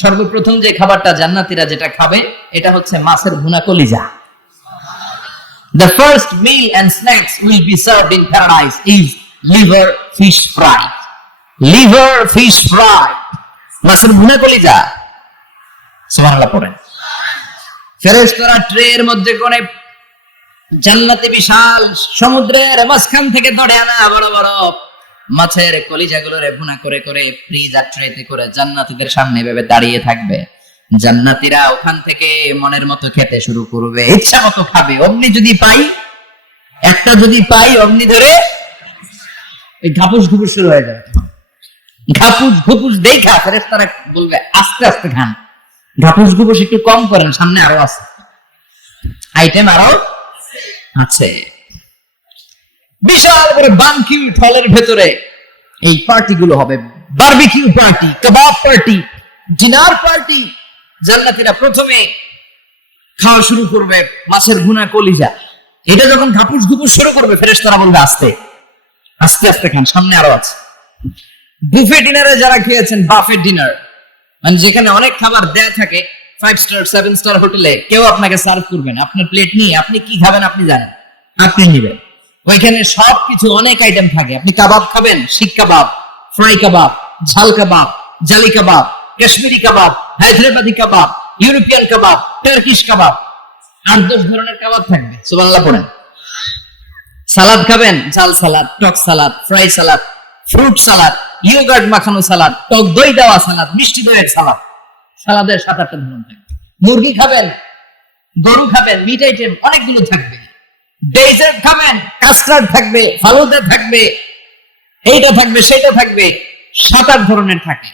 সর্বপ্রথম যে খাবারটা জান্নাতীরা যেটা খাবে এটা হচ্ছে মাছের ভুনা কলিজা। The first meal and snacks will be served in paradise is liver fish fry. Liver fish fry. মাছের ভুনা কলিজা। সুবহানাল্লাহ পড়েন। ফেরেশতারা ট্রের মধ্যে করে জান্নাতে বিশাল সমুদ্রের মাঝখান থেকে ধরে আনা বড় বড় মাছের কলিজাগুলোরে ভুনা করে করে ফ্রিজ আর ট্রেতে করে জান্নাতীদের সামনে এভাবে দাঁড়িয়ে থাকবে। জান্নাতীরা ওখান থেকে মনের মতো খেতে শুরু করবে, ইচ্ছা মতো খাবে। অমনি যদি পাই একটা, যদি পাই অমনি ধরে এই ঘাপুস ঘুপুস শুরু হয়ে যাবে। ঘাপুস ঘুপুস দেখা ফেরেশতারা বলবে আস্তে আস্তে খান, ঘাপুস ঘুপুস একটু কম করেন, সামনে আরো আছে আইটেম, আরো আছে। বিশাল করে বানকিউট হলের ভেতরে এই পার্টি গুলো হবে, বারবিকিউ পার্টি, কাবাব পার্টি, ডিনার পার্টি। জান্নাতীরা প্রথমে খাওয়া শুরু করবে মাছের ভুনা কলিজা। এটা যখন ঘাপুস ঘুপুস শুরু করবে ফেরেশতারা বলবে আস্তে আস্তে আস্তে খান, সামনে আরো আছে। বুফে ডিনারে যারা খেয়েছেন, বাফে ডিনার মানে যেখানে অনেক খাবার দেয়া থাকে, 5 স্টার 7 স্টার হোটেলে কেউ আপনাকে সার্ভ করবে না, আপনার প্লেট নিয়ে আপনি কি খাবেন আপনি জানেন, আপনি নেবেন। ওইখানে সবকিছু অনেক আইটেম থাকে। আপনি কাবাব খাবেন, শিক কাবাব, ফ্রাই কাবাব, ঝাল কাবাব, জালি কাবাব, কাশ্মীরি কাবাব, হায়দ্রাবাদি কাবাব, ইউরোপিয়ান কাবাব, টার্কিশ কাবাব, 8-10 ধরনের কাবাব থাকবে। সুবহানাল্লাহ পড়েন। সালাদ খাবেন, ঝাল সালাদ, টক salad, fry salad, fruit salad, yogurt মাখানো সালাদ, টক দই দেওয়া সালাদ, মিষ্টি দইয়ের সালাদ। সালাদের 7-8টা ধরন থাকবে। মুরগি খাবেন, গরু খাবেন, মিট আইটেম অনেকগুলো থাকবে। ডেজার্ট খাবেন, কাস্টার্ড থাকবে, ফালুদা থাকবে, এইটা থাকবে সেটা থাকবে, 7-8 ধরনের থাকে।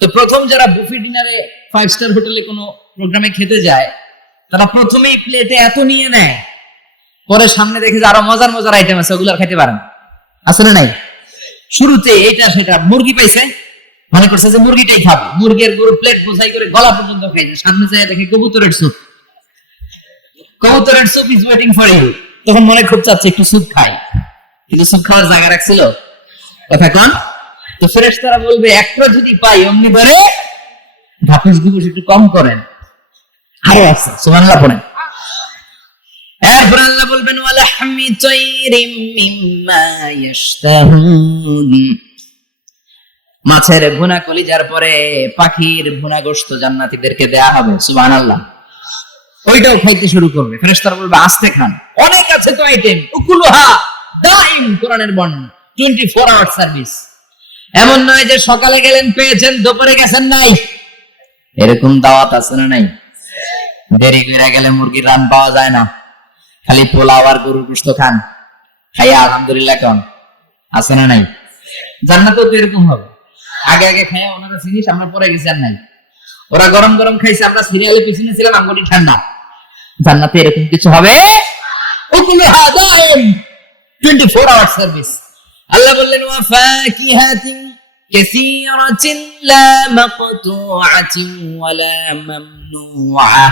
তো প্রথম যারা বুফে ডিনারে 5 স্টার হোটেলে কোনো প্রোগ্রামে খেতে যায়, তারা প্রথমেই প্লেটে এত নিয়ে নেয়, পরে সামনে দেখে যে আরো মজার মজার আইটেম আছে, ওগুলো আর খেতে পারেন, আছে না নাই? শুরুতে এইটা সেটা মুরগি পাইছে, মনে করছে যে মুরগিটাই খাবে, মুরগির গরু প্লেট বোঝাই করে গলা পর্যন্ত খাইছে, সামনে যায় দেখে কবুতরের স্যুপ, কবুতরের soup is waiting for you. তখন মনে খুব চাচ্ছে একটু স্যুপ খাই, কিন্তু স্যুপ খাওয়ার জায়গা রাখছিল কথা কোন। তো ফেরেশতারা বলবে একটা যদি পাই অমনি ধরে ঘাপুস ঘুপুস একটু কম করেন, আরো আছে। সুবহানাল্লাহ পড়েন। এরপর আল্লাহ বলবেন ওয়ালাহমি তাইরিম মিম্মা ইয়াশতাহুন। মাছের ভুনা কলিজার পরে পাখির ভুনা গোশত জান্নাতীদেরকে দেয়া হবে। সুবহানাল্লাহ। ওইটাও খাইতে শুরু করবে। ফেরেশতারা বলবে আস্তে খান, অনেক আছে তো আইটেম। উকুলুহা দাইম, কোরআনের বর্ণনা, 24 আওয়ার সার্ভিস। এমন নয় যে সকালে গেলেন পেয়েছেন, দুপুরে গেছেন নাই, এরকম দাওয়াত আছে না নাই? দেরি করে গেলে মুরগির রান পাওয়া যায় না, খালি পোলাও আর গরুর গোশত খান, খাইয়া আলহামদুলিল্লাহ কোন, আছে না নাই? জান্নাতেও তো এরকম হবে। আগে আগে খাইয়া ওনারা জিনিস আমরা পরে গেছি আর নাই, ওরা গরম গরম খাইছে, আমরা সিরিয়ালে পিছনে ছিলাম, আমগনি ঠান্ডা। জান্নাতে এরকম কিছু হবে। উকুলুহা দাইম, 24 আওয়ার সার্ভিস। আল্লাহ বললেন ওয়া ফাকিহাতিন কাসীরাতিন লা মাকতুআতিন ওয়া লা মামনুআ।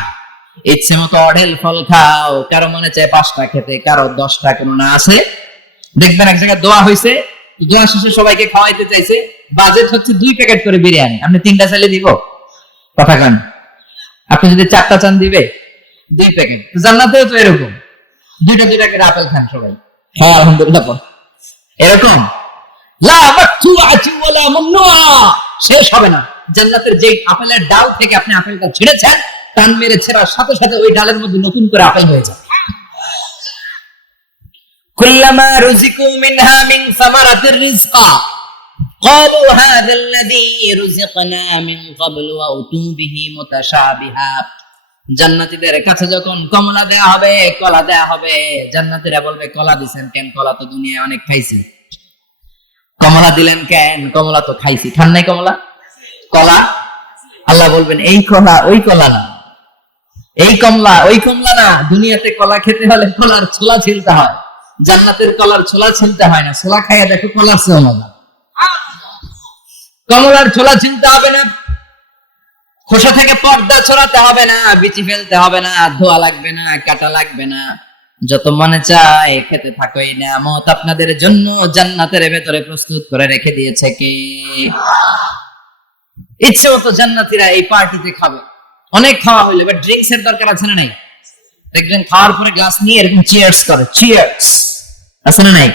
ইচ্ছে মতো অঢেল ফল খাও, কারো মনে চায় 5টা খেতে, কারো 10টা, কোনো না আছে। দেখবেন এক জায়গায় দোয়া হইছে, দোয়া শেষে সবাইকে খাওয়াইতে চাইছে, বাজেট হচ্ছে 2 প্যাকেট করে বিরিয়ানি, আপনি 3টা চাইলে দিব? কথা কান। আপনি যদি 4টা চান দিবে 2 প্যাকেট। জান্নাতেও তো এরকম, 2টা করে আপেল খান সবাই, হ্যাঁ আলহামদুলিল্লাহ। এরকম লা মাকতুআতি ওয়া লা মামনুআ, শেষ হবে না। জান্নাতের যে আপেলের ডাল থেকে আপনি আপেলটা ছিঁড়েছেন, টান মেরে ছেড়ার সাথে সাথে ওই ডালের মধ্যে নতুন করে আপেল হয়ে যায়। কুল্লামা রুজিকু মিনহা মিন সামারাতির রিজকা ক্বালু হাযাল্লাযী রুজিকনা মিন ক্বাবলু ওয়া উতু বিহি মুতাশাবিহা। জান্নাতীদের কাছে যখন কমলা দেয়া হবে, কলা দেয়া হবে, জান্নাতীরা বলবে কলা দিবেন কেন? কলা তো দুনিয়ায় অনেক খাইছি। কমলা দিলেন কেন? কমলা তো খাইছি। খান নাই কমলা? কলা? আল্লাহ বলবেন এই কলা ওই কলা না, এই কমলা ওই কমলা না। দুনিয়াতে কলা খেতে হলে কলার ছোলা ছিলতে হয়, জান্নাতের কলার ছোলা ছিলতে হয় না। ছোলা খাইয়া দেখো কলার চেয়ে মজা। কমলার ছোলা ছিলতে হবে না, খোসা থেকে পর্দা ছড়াতে হবে না, বিচি ফেলতে হবে না, ধোয়া লাগবে না, কাটা লাগবে না, যত মনে চায় খেতে থাকো। এই নিয়ামত আপনাদের জন্য জান্নাতের ভেতরে প্রস্তুত করে রেখে দিয়েছে কে? ইচ্ছে মতো জান্নাতীরা এই পার্টিতে খাবে। অনেক খাওয়া হইলো, এবার ড্রিঙ্কস এর দরকার আছে না নাই? দেখবেন খাওয়ার পরে গ্লাস নিয়ে এরকম চিয়ার্স করে, চিয়ার্স আছে না নাই?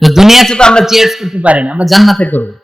তো দুনিয়াতে তো আমরা চিয়ার্স করতে পারি না, আমরা জান্নাতে করবো।